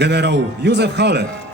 generał Józef Haller.